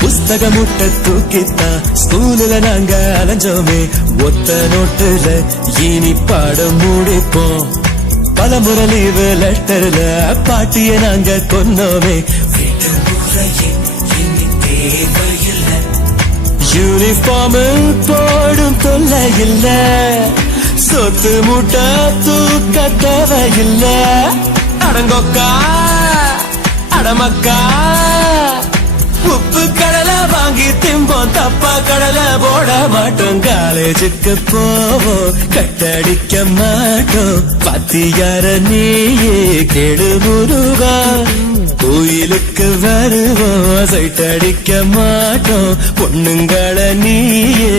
புஸ்தக முட்டை தூக்கித்தான் ஸ்கூல்ல நாங்க அலைஞ்சோமே, ஒத்த நோட்டுல இனி பாடம் முடிப்போம். பலமுறை லீவு லெட்டர்ல பாட்டிய நாங்க கொன்னோமே, யூனிஃபார்ம் போடும் தொல்லை இல்ல, சொத்து முட்டை தூக்க தேவையில்ல. அடங்கொக்கா அடமக்கா உப்பு கடலை வாங்கி திம்போம், தப்பா கடலை போட மாட்டோம். காலேஜுக்கு போவோம், கட்டடிக்க மாட்டோம். பத்தியார நீயே கெடு முருகா, கோயிலுக்கு வருவோம், சைட்டடிக்க மாட்டோம். பொண்ணுங்கள நீயே